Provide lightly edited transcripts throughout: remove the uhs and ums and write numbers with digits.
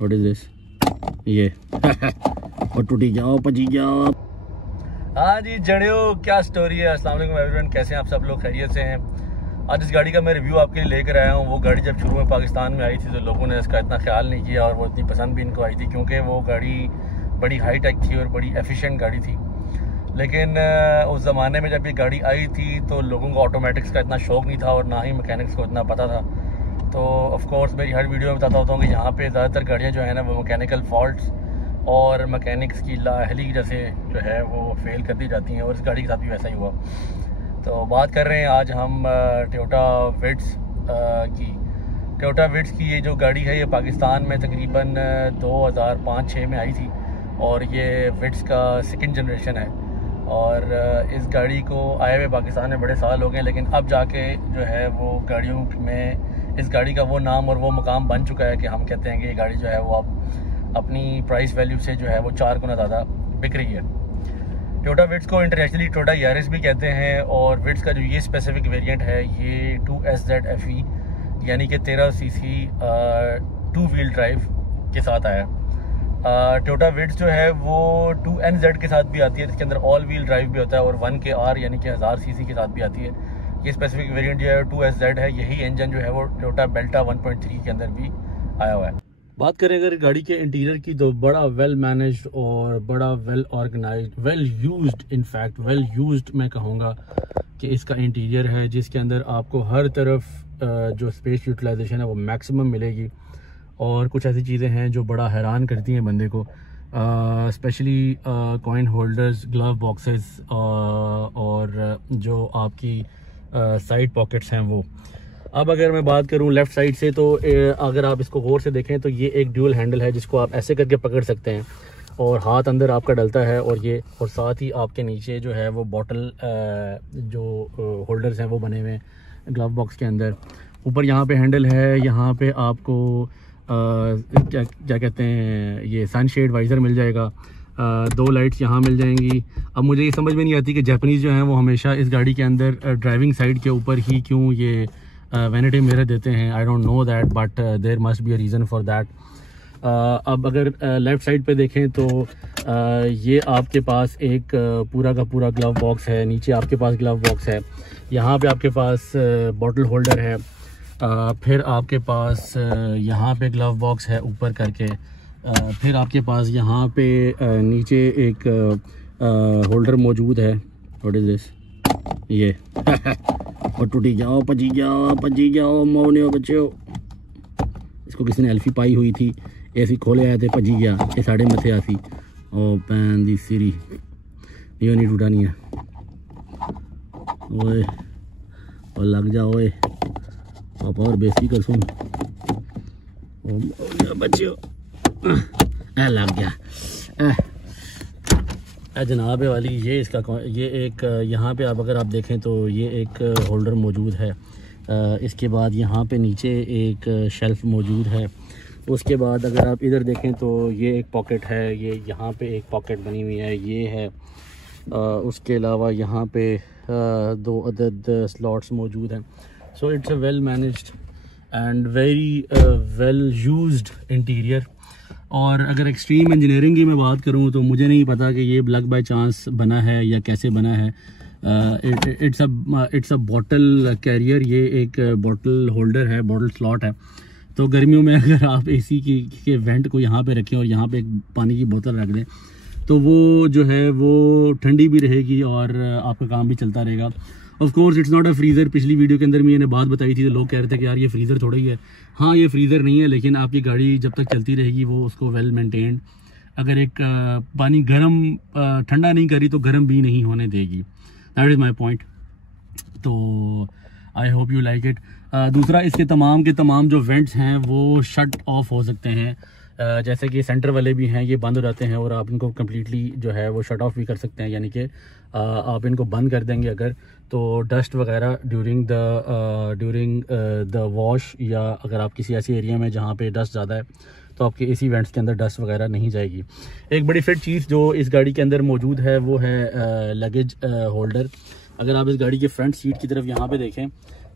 What is this? ये और टूटी जाओ पची जाओ। हाँ जी जड़ियो, क्या स्टोरी है। अस्सलाम वालेकुम एवरीवन, कैसे हैं आप सब लोग? खैरियत से हैं? आज इस गाड़ी का मैं रिव्यू आपके लिए लेकर आया हूँ। वो गाड़ी जब शुरू में पाकिस्तान में आई थी तो लोगों ने इसका इतना ख्याल नहीं किया और वो इतनी पसंद भी इनको आई थी, क्योंकि वो गाड़ी बड़ी हाई टेक थी और बड़ी एफिशिएंट गाड़ी थी। लेकिन उस ज़माने में जब ये गाड़ी आई थी तो लोगों को ऑटोमेटिक्स का इतना शौक़ नहीं था और ना ही मैकेनिक्स को इतना पता था। तो ऑफ कोर्स मेरी हर वीडियो में बताता होता हूँ कि यहाँ पे ज़्यादातर गाड़ियाँ जो है ना वो मैकेनिकल फॉल्ट्स और मैकेनिक्स की लाअहली की जैसे जो है वो फेल कर दी जाती हैं, और इस गाड़ी के साथ भी वैसा ही हुआ। तो बात कर रहे हैं आज हम टोयोटा विट्स की। टोयोटा विट्स की ये जो गाड़ी है ये पाकिस्तान में तकरीबन 2005-06 में आई थी और ये विट्स का सेकंड जनरेशन है। और इस गाड़ी को आए हुए पाकिस्तान में बड़े साल हो गए, लेकिन अब जाके जो है वो गाड़ियों में इस गाड़ी का वो नाम और वो मुकाम बन चुका है कि हम कहते हैं कि ये गाड़ी जो है वो अब अपनी प्राइस वैल्यू से जो है वो 4 गुना ज़्यादा बिक रही है। टोयोटा विट्स को इंटरनेशनली टोयोटा यारिस भी कहते हैं, और विट्स का जो ये स्पेसिफिक वेरिएंट है ये 2SZ FE यानी कि 13 सीसी 2 व्हील ड्राइव के साथ आया। टोयोटा विट्स जो है वो 2NZ के साथ भी आती है, जिसके अंदर ऑल व्हील ड्राइव भी होता है, और 1KR यानी कि 1000 सीसी के साथ भी आती है। ये स्पेसिफिक वेरिएंट जो है 2SZ है। यही इंजन जो है वो टोयोटा बेल्टा 1.3 के अंदर भी आया हुआ है। बात करें अगर गाड़ी के इंटीरियर की तो बड़ा वेल मैनेज्ड और बड़ा well organised, well used, in fact well used मैं कहूँगा कि इसका इंटीरियर है, जिसके अंदर आपको हर तरफ जो स्पेस यूटिलाइजेशन है वो मैक्सिमम मिलेगी। और कुछ ऐसी चीज़ें हैं जो बड़ा हैरान करती हैं बंदे को, specially coin holders, glove boxes और जो आपकी साइड पॉकेट्स हैं वो। अब अगर मैं बात करूं लेफ़्ट साइड से तो अगर आप इसको गौर से देखें तो ये एक ड्यूल हैंडल है जिसको आप ऐसे करके पकड़ सकते हैं और हाथ अंदर आपका डलता है, और साथ ही आपके नीचे जो है वो बॉटल जो होल्डर्स हैं वो बने हुए हैं ग्लव बॉक्स के अंदर। ऊपर यहाँ पे हैंडल है, यहाँ पे आपको क्या कहते हैं ये सनशेड वाइज़र मिल जाएगा। 2 लाइट्स यहाँ मिल जाएंगी। अब मुझे ये समझ में नहीं आती कि जापानीज़ जो हैं वो हमेशा इस गाड़ी के अंदर ड्राइविंग साइड के ऊपर ही क्यों ये वैनिटी मिरर देते हैं। I don't know that, but there must be a reason for that. अब अगर लेफ़्ट साइड पे देखें तो ये आपके पास एक पूरा का पूरा ग्लव बॉक्स है। नीचे आपके पास ग्लव बॉक्स है, यहाँ पे आपके पास बॉटल होल्डर है, फिर आपके पास यहाँ पे ग्लव बॉक्स है ऊपर करके, फिर आपके पास यहाँ पे नीचे एक होल्डर मौजूद है। What is this? ये और टूटी जाओ पची जाओ मोनियो बच्चों। इसको किसी ने एल्फी पाई हुई थी, ऐसी खोले आए थे पची गया, ये साढ़े मथे आसी ओ पैन दी सीरी ये नहीं टूटा नहीं है। ओए और लग जा ओए पापा और बेइज्जती कर सुन बच्चों। लग गया जनाब वाली। ये इसका ये एक यहाँ पे अब अगर आप देखें तो ये एक होल्डर मौजूद है। इसके बाद यहाँ पे नीचे एक शेल्फ़ मौजूद है। उसके बाद अगर आप इधर देखें तो ये एक पॉकेट है, ये यहाँ पे एक पॉकेट बनी हुई है, ये है। उसके अलावा यहाँ पे 2 अदद स्लॉट्स मौजूद हैं। So it's a well managed and very well used interior. और अगर एक्सट्रीम इंजीनियरिंग की मैं बात करूं तो मुझे नहीं पता कि ये लक बाय चांस बना है या कैसे बना है। इट्स अ बॉटल कैरियर, ये एक बॉटल होल्डर है, बॉटल स्लॉट है। तो गर्मियों में अगर आप एसी के वेंट को यहाँ पे रखें और यहाँ पे एक पानी की बोतल रख दें तो वो जो है वो ठंडी भी रहेगी और आपका काम भी चलता रहेगा। Of course it's not a freezer. पिछली वीडियो के अंदर मैंने बात बताई थी तो लोग कह रहे थे कि यार ये फ्रीज़र थोड़ा ही है। हाँ ये फ्रीज़र नहीं है, लेकिन आपकी गाड़ी जब तक चलती रहेगी वो उसको वेल मेंटेन्ड, अगर एक पानी गर्म ठंडा नहीं करी तो गर्म भी नहीं होने देगी। That is my point. तो I hope you like it. दूसरा, इसके तमाम के तमाम जो वेंट्स हैं वो शट ऑफ हो सकते हैं। जैसे कि सेंटर वाले भी हैं, ये बंद हो जाते हैं और आप इनको कम्प्लीटली जो है वो शट ऑफ भी कर सकते हैं, यानी कि आप इनको बंद कर देंगे अगर तो डस्ट वगैरह ड्यूरिंग द वॉश, या अगर आप किसी ऐसी एरिया में जहाँ पे डस्ट ज़्यादा है तो आपके एसी वेंट्स के अंदर डस्ट वगैरह नहीं जाएगी। एक बड़ी फिट चीज़ जो इस गाड़ी के अंदर मौजूद है वो है लगेज होल्डर। अगर आप इस गाड़ी के फ्रंट सीट की तरफ यहाँ पे देखें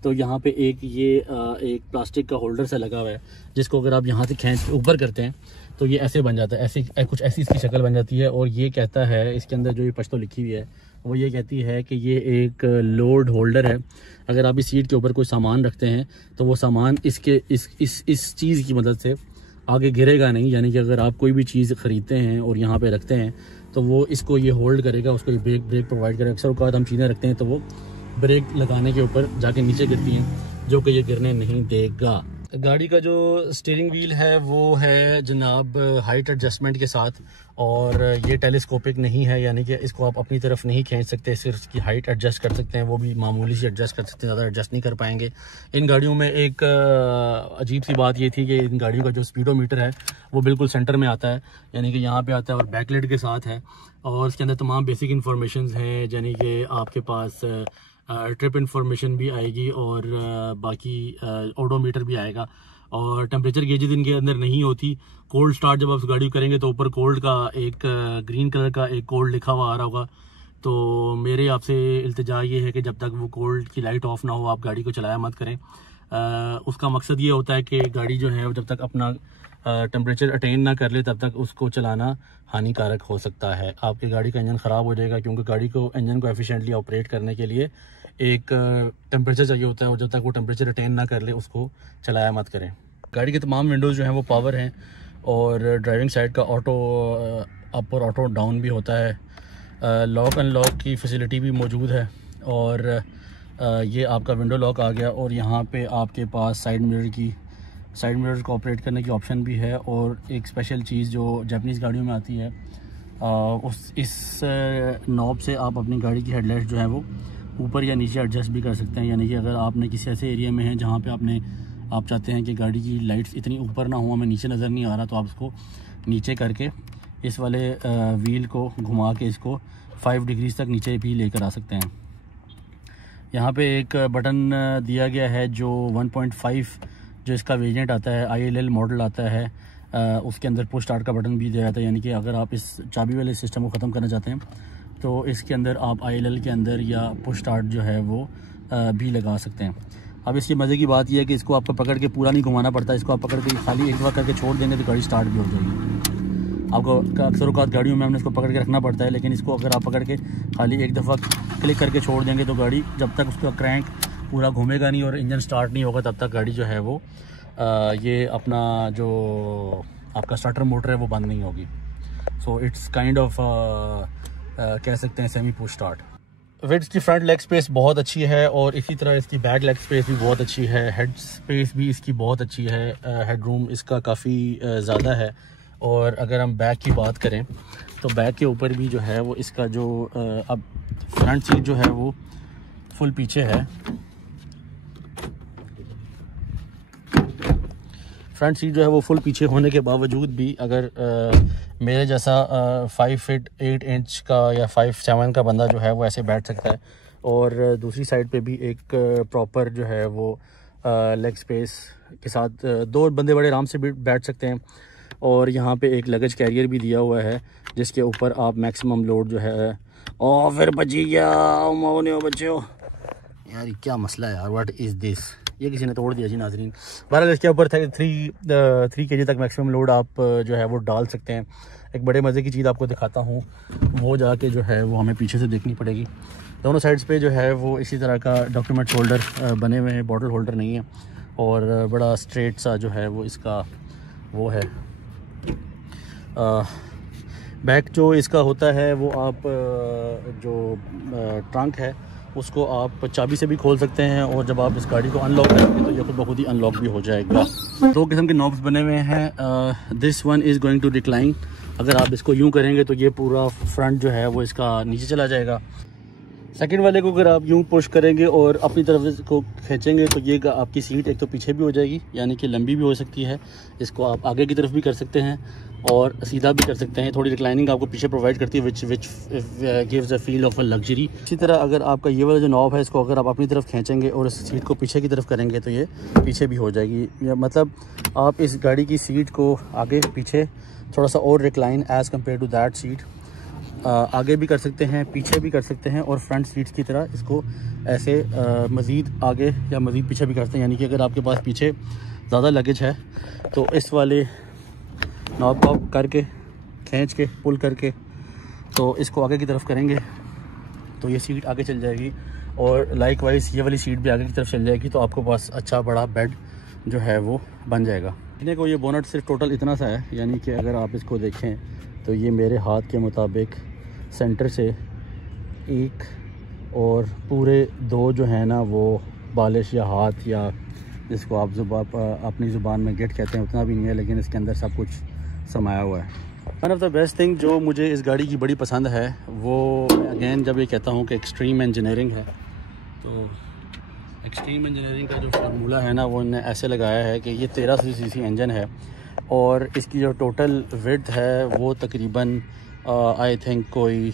तो यहाँ पे एक प्लास्टिक का होल्डर सा लगा हुआ है, जिसको अगर आप यहाँ से खींच ऊपर करते हैं तो ये ऐसे बन जाता है, ऐसे कुछ ऐसी इसकी शक्ल बन जाती है। और ये कहता है, इसके अंदर जो ये पश्तो लिखी हुई है वो ये कहती है कि ये एक लोड होल्डर है। अगर आप इस सीट के ऊपर कोई सामान रखते हैं तो वो सामान इस चीज़ की मदद से आगे गिरेगा नहीं, यानी कि अगर आप कोई भी चीज़ ख़रीदते हैं और यहाँ पे रखते हैं तो वो इसको ये होल्ड करेगा, उसको ये ब्रेक प्रोवाइड करेगा। अक्सर औक़ात हम चीज़ें रखते हैं तो वो ब्रेक लगाने के ऊपर जाके नीचे गिरती हैं, जो कि ये गिरने नहीं देगा। गाड़ी का जो स्टीयरिंग व्हील है वो है जनाब हाइट एडजस्टमेंट के साथ, और ये टेलीस्कोपिक नहीं है, यानी कि इसको आप अपनी तरफ नहीं खींच सकते, सिर्फ इसकी हाइट एडजस्ट कर सकते हैं, वो भी मामूली सी एडजस्ट कर सकते हैं, ज़्यादा एडजस्ट नहीं कर पाएंगे। इन गाड़ियों में एक अजीब सी बात ये थी कि इन गाड़ियों का जो स्पीडोमीटर है वो बिल्कुल सेंटर में आता है, यानी कि यहाँ पे आता है और बैकलाइट के साथ है, और इसके अंदर तमाम बेसिक इंफॉर्मेशन है, यानी कि आपके पास ट्रिप इंफॉर्मेशन भी आएगी और बाकी ओडोमीटर भी आएगा, और टेम्परेचर गेजेस इनके अंदर नहीं होती। कोल्ड स्टार्ट जब आप गाड़ी करेंगे तो ऊपर कोल्ड का एक ग्रीन कलर का एक कोल्ड लिखा हुआ आ रहा होगा। तो मेरे आपसे इल्तिजा ये है कि जब तक वो कोल्ड की लाइट ऑफ ना हो आप गाड़ी को चलाया मत करें। उसका मकसद ये होता है कि गाड़ी जो है जब तक अपना टेम्परेचर अटेन ना कर ले तब तक उसको चलाना हानिकारक हो सकता है। आपकी गाड़ी का इंजन ख़राब हो जाएगा, क्योंकि गाड़ी को इंजन को एफिशिएंटली ऑपरेट करने के लिए एक टेम्परेचर चाहिए होता है, और जब तक वो टेम्परेचर अटेन ना कर ले उसको चलाया मत करें। गाड़ी के तमाम विंडोज़ जो हैं वो पावर हैं, और ड्राइविंग साइड का ऑटो अप और ऑटो डाउन भी होता है। लॉक अनलॉक की फैसिलिटी भी मौजूद है, और ये आपका विंडो लॉक आ गया, और यहाँ पे आपके पास साइड मिरर को ऑपरेट करने की ऑप्शन भी है। और एक स्पेशल चीज़ जो जापानीज़ गाड़ियों में आती है, इस नॉब से आप अपनी गाड़ी की हेडलाइट जो है वो ऊपर या नीचे एडजस्ट भी कर सकते हैं, यानी कि अगर आपने किसी ऐसे एरिया में हैं जहाँ पे आप चाहते हैं कि गाड़ी की लाइट्स इतनी ऊपर ना हो, हमें नीचे नज़र नहीं आ रहा, तो आप इसको नीचे करके इस वाले व्हील को घुमा के इसको 5 डिग्रीज तक नीचे भी लेकर आ सकते हैं। यहाँ पे एक बटन दिया गया है जो 1.5 जो इसका वेरिएंट आता है, ILL मॉडल आता है, उसके अंदर पुश स्टार्ट का बटन भी दिया जाता है, यानी कि अगर आप इस चाबी वाले सिस्टम को ख़त्म करना चाहते हैं तो इसके अंदर आप ILL के अंदर या पुश स्टार्ट जो है वो भी लगा सकते हैं। अब इसकी मज़े की बात यह है कि इसको आपको पकड़ के पूरा नहीं घुमाना पड़ता, इसको आप पकड़ के खाली एक दफ़ा करके छोड़ देंगे तो गाड़ी स्टार्ट भी हो जाएगी। आपको अक्सर औक़ात गाड़ियों में हमने इसको पकड़ के रखना पड़ता है, लेकिन इसको अगर आप पकड़ के खाली एक दफ़ा क्लिक करके छोड़ देंगे तो गाड़ी जब तक उसका क्रैंक पूरा घूमेगा नहीं और इंजन स्टार्ट नहीं होगा तब तक गाड़ी जो है वो ये अपना जो आपका स्टार्टर मोटर है वो बंद नहीं होगी। सो इट्स काइंड ऑफ कह सकते हैं सेमी पुश स्टार्ट। विड्थ की फ्रंट लेग स्पेस बहुत अच्छी है, और इसी तरह इसकी बैक लेग स्पेस भी बहुत अच्छी है। हेड स्पेस भी इसकी बहुत अच्छी है, हेड रूम इसका काफ़ी ज़्यादा है। और अगर हम बैक की बात करें तो बैक के ऊपर भी जो है वो इसका जो अब फ्रंट सीट जो है वो फुल पीछे है। फ्रंट सीट जो है वो फुल पीछे होने के बावजूद भी अगर मेरे जैसा 5 फीट 8 इंच का या 5'7" का बंदा जो है वो ऐसे बैठ सकता है। और दूसरी साइड पे भी एक प्रॉपर जो है वो लेग स्पेस के साथ 2 बंदे बड़े आराम से बैठ सकते हैं। और यहाँ पे एक लगेज कैरियर भी दिया हुआ है जिसके ऊपर आप मैक्सिमम लोड जो है और फिर बची गया बच्चे हो यार, क्या मसला है यार, व्हाट इज़ दिस, ये किसी ने तोड़ दिया जी नाजरीन। बहरहाल इसके ऊपर 3 kg तक मैक्सिमम लोड आप जो है वो डाल सकते हैं। एक बड़े मज़े की चीज़ आपको दिखाता हूँ, वो जाके जो है वो हमें पीछे से देखनी पड़ेगी। दोनों साइड्स पे जो है वो इसी तरह का डॉक्यूमेंट होल्डर बने हुए हैं, बॉटल होल्डर नहीं है, और बड़ा स्ट्रेट सा जो है वो इसका वो है। बैक जो इसका होता है वो आप जो ट्रंक है उसको आप चाबी से भी खोल सकते हैं, और जब आप इस गाड़ी को अनलॉक करेंगे तो ये खुद ब खुद ही अनलॉक भी हो जाएगा। 2 किस्म के नॉब्स बने हुए हैं। This one is going to decline. अगर आप इसको यूं करेंगे तो ये पूरा फ्रंट जो है वो इसका नीचे चला जाएगा। सेकंड वाले को अगर आप यूं पुश करेंगे और अपनी तरफ इसको खींचेंगे तो ये आपकी सीट एक तो पीछे भी हो जाएगी, यानी कि लंबी भी हो सकती है। इसको आप आगे की तरफ भी कर सकते हैं और सीधा भी कर सकते हैं। थोड़ी रिक्लाइनिंग आपको पीछे प्रोवाइड करती है which gives a feel of a luxury. इसी तरह अगर आपका ये वाला जो नॉब है इसको अगर आप अपनी तरफ खींचेंगे और इस सीट को पीछे की तरफ करेंगे तो ये पीछे भी हो जाएगी। मतलब आप इस गाड़ी की सीट को आगे पीछे थोड़ा सा और recline as compare to that seat आगे भी कर सकते हैं, पीछे भी कर सकते हैं, और फ्रंट सीट्स की तरह इसको ऐसे मज़ीद आगे या मज़ीद पीछे भी कर सकते हैं। यानी कि अगर आपके पास पीछे ज़्यादा लगेज है तो इस वाले नॉब को करके खींच के पुल करके तो इसको आगे की तरफ करेंगे तो ये सीट आगे चल जाएगी, और लाइक वाइज ये वाली सीट भी आगे की तरफ चल जाएगी, तो आपको पास अच्छा बड़ा बेड जो है वो बन जाएगा। इन्हें को ये बोनट सिर्फ टोटल इतना सा है, यानी कि अगर आप इसको देखें तो ये मेरे हाथ के मुताबिक सेंटर से एक और पूरे 2 जो है ना वो बालिश या हाथ या जिसको आप अपनी ज़ुबान में गेट कहते हैं उतना भी नहीं है, लेकिन इसके अंदर सब कुछ समाया हुआ है। One of the best thing जो मुझे इस गाड़ी की बड़ी पसंद है वो अगेन जब ये कहता हूँ कि एक्सट्रीम इंजीनियरिंग है, तो एक्सट्रीम इंजीनियरिंग का जो फार्मूला है ना वो इन्हें ऐसे लगाया है कि ये 1300 सीसी इंजन है, और इसकी जो टोटल विड्थ है वो तकरीबन आई थिंक कोई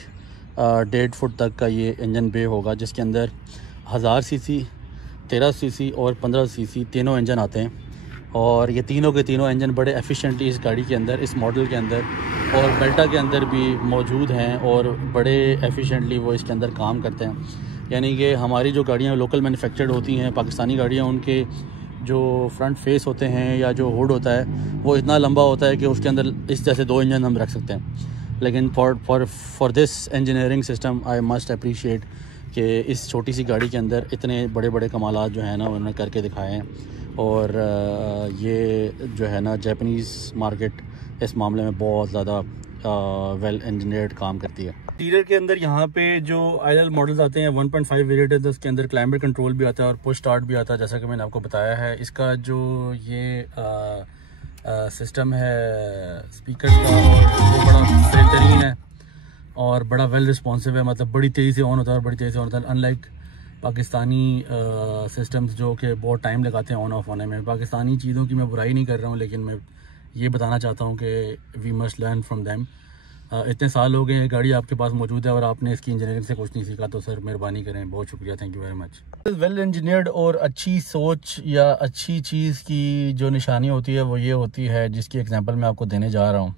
1.5 फुट तक का ये इंजन बे होगा, जिसके अंदर 1000 सीसी, 1300 सीसी और 1500 सीसी तीनों इंजन आते हैं। और ये तीनों के तीनों इंजन बड़े एफिशिएंटली इस गाड़ी के अंदर, इस मॉडल के अंदर और बेल्टा के अंदर भी मौजूद हैं, और बड़े एफिशिएंटली वो इसके अंदर काम करते हैं। यानी कि हमारी जो गाड़ियाँ लोकल मैन्युफैक्चर्ड होती हैं पाकिस्तानी गाड़ियाँ, उनके जो फ्रंट फेस होते हैं या जो हुड होता है वो इतना लंबा होता है कि उसके अंदर इस जैसे 2 इंजन हम रख सकते हैं। लेकिन for this engineering system I must appreciate कि इस छोटी सी गाड़ी के अंदर इतने बड़े बड़े कमालात जो है ना उन्होंने करके दिखाए हैं, और ये जो है ना जापानीज़ मार्केट इस मामले में बहुत ज़्यादा वेल इंजीनियर्ड काम करती है। इंटीरियर के अंदर यहाँ पे जो आईएल मॉडल्स आते हैं 1.5 वेरिएंट है, तो उसके अंदर क्लाइमेट कंट्रोल भी आता है और पुश स्टार्ट भी आता है, जैसा कि मैंने आपको बताया है। इसका जो ये सिस्टम है स्पीकर का और वो बड़ा बेहतरीन है और बड़ा वेल रिस्पॉन्सिव है, मतलब बड़ी तेज़ी से ऑन होता है और बड़ी तेज़ी से ऑन होता है, अनलाइक पाकिस्तानी सिस्टम्स जो कि बहुत टाइम लगाते हैं ऑन ऑफ होने में। पाकिस्तानी चीज़ों की मैं बुराई नहीं कर रहा हूँ, लेकिन मैं ये बताना चाहता हूँ कि we must learn from them. इतने साल हो गए हैं गाड़ी आपके पास मौजूद है और आपने इसकी इंजीनियरिंग से कुछ नहीं सीखा, तो सर मेहरबानी करें, बहुत शुक्रिया, thank you very much. Well engineered और अच्छी सोच या अच्छी चीज़ की जो निशानी होती है वो ये होती है, जिसकी एग्जांपल मैं आपको देने जा रहा हूँ।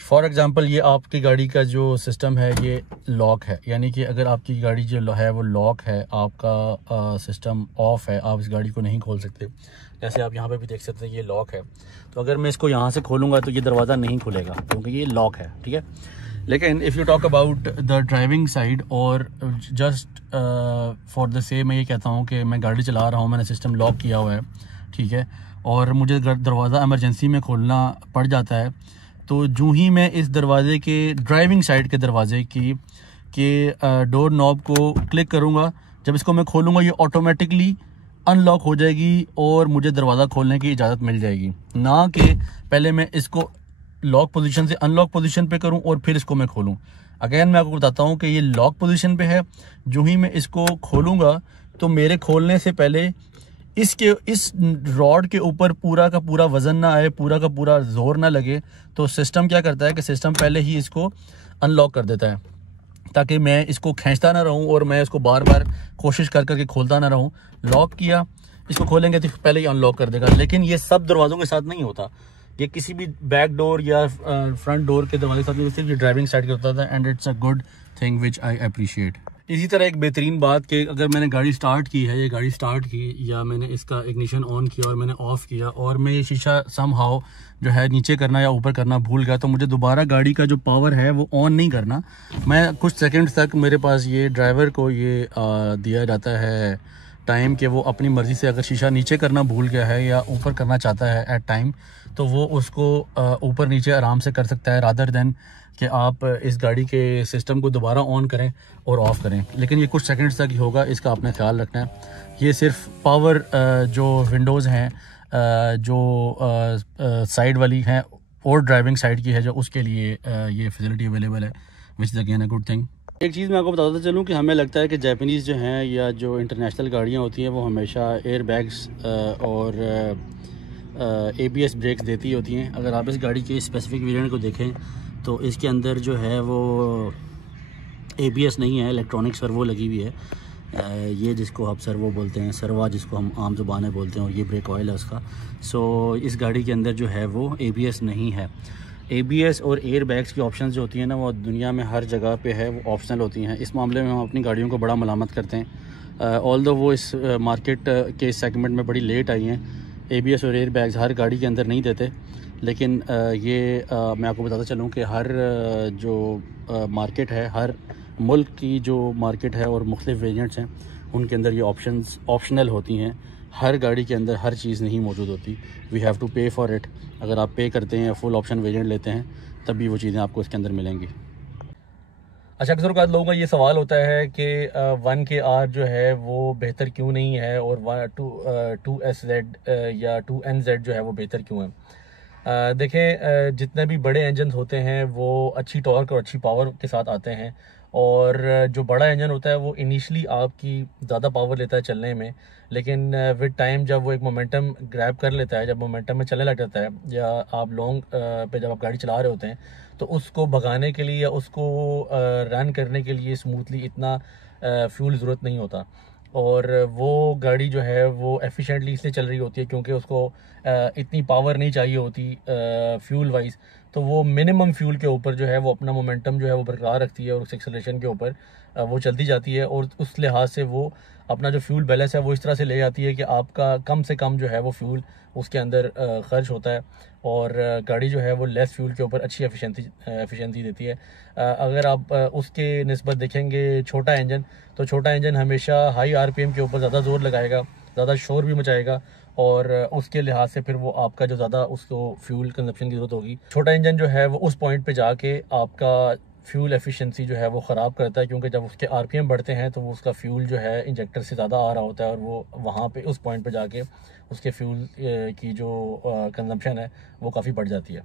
फॉर एग्ज़ाम्पल ये आपकी गाड़ी का जो सिस्टम है ये लॉक है, यानी कि अगर आपकी गाड़ी जो है वो लॉक है, आपका सिस्टम ऑफ है, आप इस गाड़ी को नहीं खोल सकते। जैसे आप यहाँ पे भी देख सकते हैं ये लॉक है, तो अगर मैं इसको यहाँ से खोलूँगा तो ये दरवाज़ा नहीं खुलेगा क्योंकि ये लॉक है, ठीक है। लेकिन if you talk about the driving side और जस्ट फॉर द सेम मैं ये कहता हूँ कि मैं गाड़ी चला रहा हूँ, मैंने सिस्टम लॉक किया हुआ है, ठीक है, और मुझे दरवाज़ा एमरजेंसी में खोलना पड़ जाता है, तो जो ही मैं इस दरवाजे के ड्राइविंग साइड के दरवाजे की डोर नॉब को क्लिक करूँगा, जब इसको मैं खोलूँगा ये ऑटोमेटिकली अनलॉक हो जाएगी और मुझे दरवाज़ा खोलने की इजाज़त मिल जाएगी, ना कि पहले मैं इसको लॉक पोजीशन से अनलॉक पोजीशन पे करूं और फिर इसको मैं खोलूं। अगेन मैं आपको बताता हूं कि ये लॉक पोजीशन पे है, जो ही मैं इसको खोलूंगा तो मेरे खोलने से पहले इस रॉड के ऊपर पूरा का पूरा वजन ना आए, पूरा का पूरा जोर ना लगे, तो सिस्टम क्या करता है कि सिस्टम पहले ही इसको अनलॉक कर देता है ताकि मैं इसको खींचता ना रहूं और मैं इसको बार बार कोशिश कर करके खोलता ना रहूं। लॉक किया, इसको खोलेंगे तो पहले ही अनलॉक कर देगा। लेकिन ये सब दरवाज़ों के साथ नहीं होता, ये किसी भी बैक डोर या फ्रंट डोर के दरवाजे के साथ, सिर्फ ड्राइविंग साइड का होता था, and it's a good thing which I appreciate. इसी तरह एक बेहतरीन बात कि अगर मैंने गाड़ी स्टार्ट की है, ये गाड़ी स्टार्ट की या मैंने इसका इग्निशन ऑन किया और मैंने ऑफ़ किया और मैं ये शीशा समहाउ जो है नीचे करना या ऊपर करना भूल गया, तो मुझे दोबारा गाड़ी का जो पावर है वो ऑन नहीं करना। मैं कुछ सेकंड्स तक मेरे पास ये ड्राइवर को ये दिया जाता है टाइम कि वो अपनी मर्ज़ी से अगर शीशा नीचे करना भूल गया है या ऊपर करना चाहता है एट टाइम, तो वो उसको ऊपर नीचे आराम से कर सकता है, रादर देन कि आप इस गाड़ी के सिस्टम को दोबारा ऑन करें और ऑफ़ करें। लेकिन ये कुछ सेकंड्स तक ही होगा, इसका आपने ख्याल रखना है। ये सिर्फ पावर जो विंडोज़ हैं जो साइड वाली हैं और ड्राइविंग साइड की है जो, उसके लिए ये फैसिलिटी अवेलेबल है, which is again a good thing. एक चीज़ मैं आपको बताता चलूँ कि हमें लगता है कि जापानीज़ जो हैं या जो इंटरनेशनल गाड़ियाँ होती हैं वो हमेशा एयर बैग्स और ABS ब्रेक्स देती होती हैं। अगर आप इस गाड़ी के स्पेसिफिक वेरिएंट को देखें तो इसके अंदर जो है वो ABS नहीं है, इलेक्ट्रॉनिक सर्वो लगी हुई है, ये जिसको आप सर्वो बोलते हैं, सर्वा जिसको हम आम ज़ुबान में बोलते हैं, और ये ब्रेक ऑयल है उसका। सो इस गाड़ी के अंदर जो है वो ABS नहीं है। ABS और एयर बैग्स की ऑप्शन जो होती हैं ना, वो दुनिया में हर जगह पे है, वो ऑप्शनल होती हैं। इस मामले में हम अपनी गाड़ियों को बड़ा मलामत करते हैं, ऑल्दो वो इस मार्केट के सेगमेंट में बड़ी लेट आई हैं। ABS और एयर बैग्स हर गाड़ी के अंदर नहीं देते, लेकिन मैं आपको बताता चलूँ कि हर जो मार्केट है, हर मुल्क की जो मार्केट है और मुख्तलिफ वेरिएंट्स हैं, उनके अंदर ये ऑप्शंस ऑप्शनल होती हैं। हर गाड़ी के अंदर हर चीज़ नहीं मौजूद होती। वी हैव टू पे फॉर इट। अगर आप पे करते हैं, फुल ऑप्शन वेरिएंट लेते हैं, तभी वो चीज़ें आपको इसके अंदर मिलेंगी। अच्छा, अक्सर औक़ात लोगों का ये सवाल होता है कि 1KR जो है वो बेहतर क्यों नहीं है और 2SZ या 2NZ जो है वो बेहतर क्यों है। देखें, जितने भी बड़े इंजन होते हैं वो अच्छी टॉर्क और अच्छी पावर के साथ आते हैं, और जो बड़ा इंजन होता है वो इनिशियली आपकी ज़्यादा पावर लेता है चलने में, लेकिन विद टाइम जब वो एक मोमेंटम ग्रैब कर लेता है, जब मोमेंटम में चलने लग जाता है, या आप लॉन्ग पे जब आप गाड़ी चला रहे होते हैं, तो उसको भगाने के लिए या उसको रन करने के लिए स्मूथली इतना फ्यूल ज़रूरत नहीं होता। और वो गाड़ी जो है वो एफिशिएंटली इसलिए चल रही होती है क्योंकि उसको इतनी पावर नहीं चाहिए होती फ्यूल वाइज, तो वो मिनिमम फ्यूल के ऊपर जो है वो अपना मोमेंटम जो है वो बरकरार रखती है और उस एक्सेलरेशन के ऊपर वो चलती जाती है, और उस लिहाज से वो अपना जो फ्यूल बैलेंस है वो इस तरह से ले जाती है कि आपका कम से कम जो है वो फ्यूल उसके अंदर खर्च होता है, और गाड़ी जो है वो लेस फ्यूल के ऊपर अच्छी एफिशिएंसी देती है। अगर आप उसके निस्बत देखेंगे छोटा इंजन, तो छोटा इंजन हमेशा हाई RPM के ऊपर ज़्यादा ज़ोर लगाएगा, ज़्यादा शोर भी मचाएगा, और उसके लिहाज से फिर वो आपका जो ज़्यादा उसको फ्यूल कंजप्शन की ज़रूरत होगी। छोटा इंजन जो है वो उस पॉइंट पे जाके आपका फ्यूल एफिशिएंसी जो है वो ख़राब करता है, क्योंकि जब उसके RPM बढ़ते हैं तो वो उसका फ्यूल जो है इंजेक्टर से ज़्यादा आ रहा होता है, और वो वहाँ पे उस पॉइंट पे जाके उसके फ्यूल की जो कंजम्पशन है वो काफ़ी बढ़ जाती है।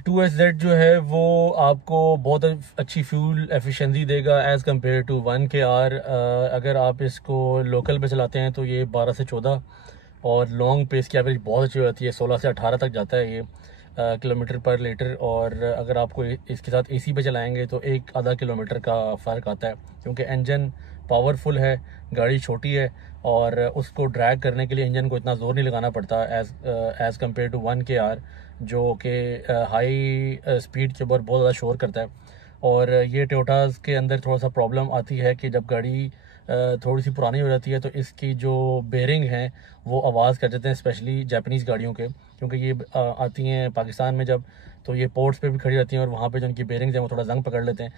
2SZ जो है वो आपको बहुत अच्छी फ्यूल एफिशिएंसी देगा एज़ कम्पेयर टू 1KR। अगर आप इसको लोकल पे चलाते हैं तो ये 12 से 14, और लॉन्ग पे इसकी एवरेज बहुत अच्छी होती है, 16 से 18 तक जाता है ये किलोमीटर पर लीटर। और अगर आपको इसके साथ AC पे चलाएंगे तो 1-आधा किलोमीटर का फ़र्क आता है, क्योंकि इंजन पावरफुल है, गाड़ी छोटी है, और उसको ड्रैग करने के लिए इंजन को इतना ज़ोर नहीं लगाना पड़ता एज़ कम्पेयर टू 1KR, जो कि हाई स्पीड के ऊपर बहुत ज़्यादा शोर करता है। और ये टोयोटास के अंदर थोड़ा सा प्रॉब्लम आती है कि जब गाड़ी थोड़ी सी पुरानी हो जाती है तो इसकी जो बेरिंग हैं वो आवाज़ कर देते हैं, स्पेशली जापानीज़ गाड़ियों के, क्योंकि ये आती हैं पाकिस्तान में जब, तो ये पोर्ट्स पे भी खड़ी रहती हैं, और वहाँ पे जो उनकी बेरिंग्स हैं वो थोड़ा जंग पकड़ लेते हैं।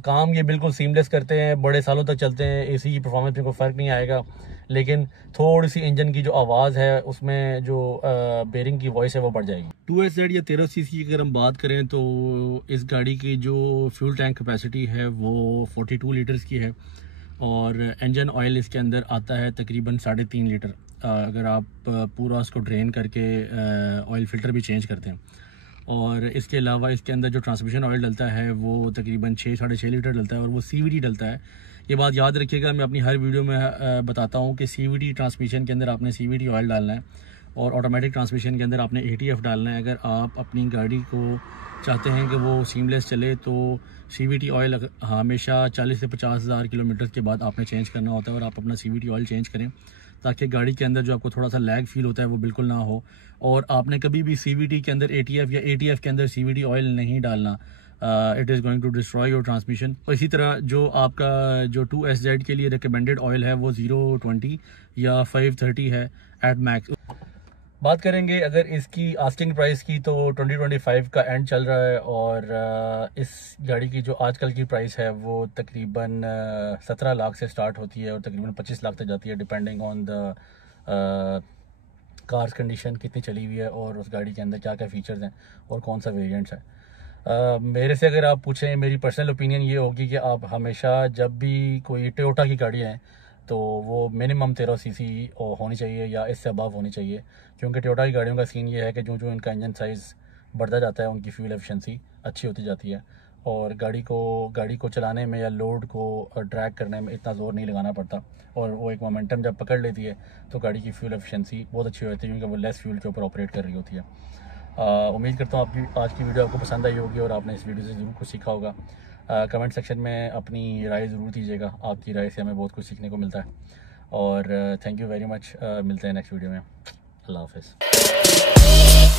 काम ये बिल्कुल सीमलेस करते हैं, बड़े सालों तक चलते हैं, AC की परफॉर्मेंस में कोई फ़र्क नहीं आएगा, लेकिन थोड़ी सी इंजन की जो आवाज़ है उसमें जो बेरिंग की वॉइस है वो बढ़ जाएगी। 2SZ या 13cc की अगर हम बात करें तो इस गाड़ी की जो फ्यूल टैंक कैपेसिटी है वो 42 लीटर्स की है, और इंजन ऑयल इसके अंदर आता है तकरीबन 3.5 लीटर। अगर आप पूरा उसको ड्रेन करके ऑयल फ़िल्टर भी चेंज करते हैं, और इसके अलावा इसके अंदर जो ट्रांसमिशन ऑयल डलता है वो तकरीबन 6-6.5 लीटर डलता है, और वो CVT डलता है। ये बात याद रखिएगा, मैं अपनी हर वीडियो में बताता हूँ कि CVT ट्रांसमिशन के अंदर आपने CVT ऑयल डालना है, और ऑटोमेटिक ट्रांसमिशन के अंदर आपने ATF डालना है। अगर आप अपनी गाड़ी को चाहते हैं कि वो सीमलेस चले तो CVT ऑयल हमेशा 40 से 50 हज़ार किलोमीटर के बाद आपने चेंज करना होता है, और आप अपना CVT ऑयल चेंज करें ताकि गाड़ी के अंदर जो आपको थोड़ा सा लैग फील होता है वो बिल्कुल ना हो। और आपने कभी भी CVT के अंदर ATF या ATF के अंदर CVT ऑयल नहीं डालना, it is going to destroy your transmission. और इसी तरह जो आपका जो 2SZ के लिए रिकमेंडेड ऑयल है वो 020 या 530 है एट मैक्स। बात करेंगे अगर इसकी आस्किंग प्राइस की तो 2025 का एंड चल रहा है, और इस गाड़ी की जो आजकल की प्राइस है वो तकरीबन 17 लाख से स्टार्ट होती है और तकरीबन 25 लाख तक जाती है, depending on the cars condition कितनी चली हुई है और उस गाड़ी के अंदर क्या क्या फीचर्स हैं और कौन सा वेरिएंट्स है। मेरे से अगर आप पूछें, मेरी पर्सनल ओपिनियन ये होगी कि आप हमेशा जब भी कोई टोयोटा की गाड़ी है तो वो मिनिमम 13cc होनी चाहिए या इससे अबव होनी चाहिए, क्योंकि टोयोटा की गाड़ियों का सीन ये है कि जो इनका इंजन साइज़ बढ़ता जाता है उनकी फ्यूल एफिशिएंसी अच्छी होती जाती है, और गाड़ी को चलाने में या लोड को ड्रैग करने में इतना ज़ोर नहीं लगाना पड़ता, और वो एक मोमेंटम जब पकड़ लेती है तो गाड़ी की फ्यूल एफिशिएंसी बहुत अच्छी होती है, क्योंकि वो लेस फ्यूल के ऊपर ऑपरेट कर रही होती है। उम्मीद करता हूँ आपकी आज की वीडियो आपको पसंद आई होगी और आपने इस वीडियो से ज़रूर कुछ सीखा होगा। कमेंट सेक्शन में अपनी राय ज़रूर दीजिएगा, आपकी राय से हमें बहुत कुछ सीखने को मिलता है। और थैंक यू वेरी मच, मिलते हैं नेक्स्ट वीडियो में। अल्लाह हाफ़िज़।